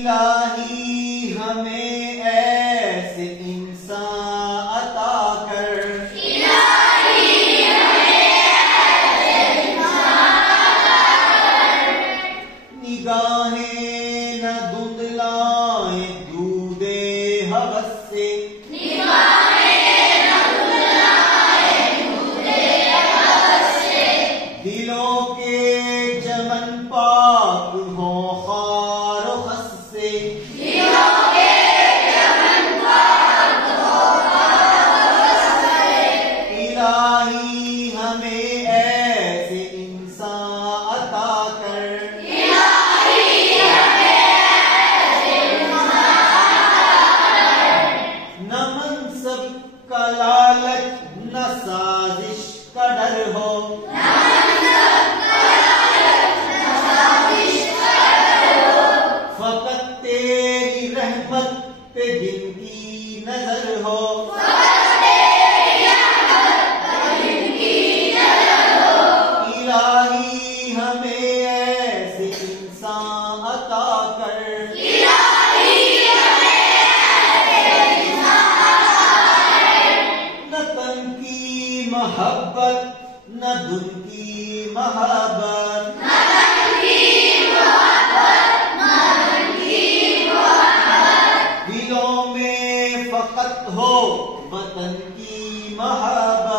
इलाही हमें ऐसे इंसान अता कर, इलाही हमें ऐसे इंसान अता कर। निगाहें न धुंधलाएं दूदे हवस से, निगाहें न धुंधलाएं दूदे हवस से। दिलों के चमन पाक हो खार खस से, दिलों के चमन पाक हो खार से। इलाही हमें ऐसे इंसान अता कर, इलाही हमें ऐसे इंसान अता कर। न मनसब का लालच न साजिश का डर हो, फकत तेरी रहमत पे जिनकी नजर हो, इलाही हमें ऐसे इंसान अता कर, इलाही हमें ऐसे इंसान अता कर। न तन की मोहब्बत न धुन की मोहब्बत, न तन की मोहब्बत न धन की मोहब्बत। दिलों में फकत हो वतन की मोहब्बत,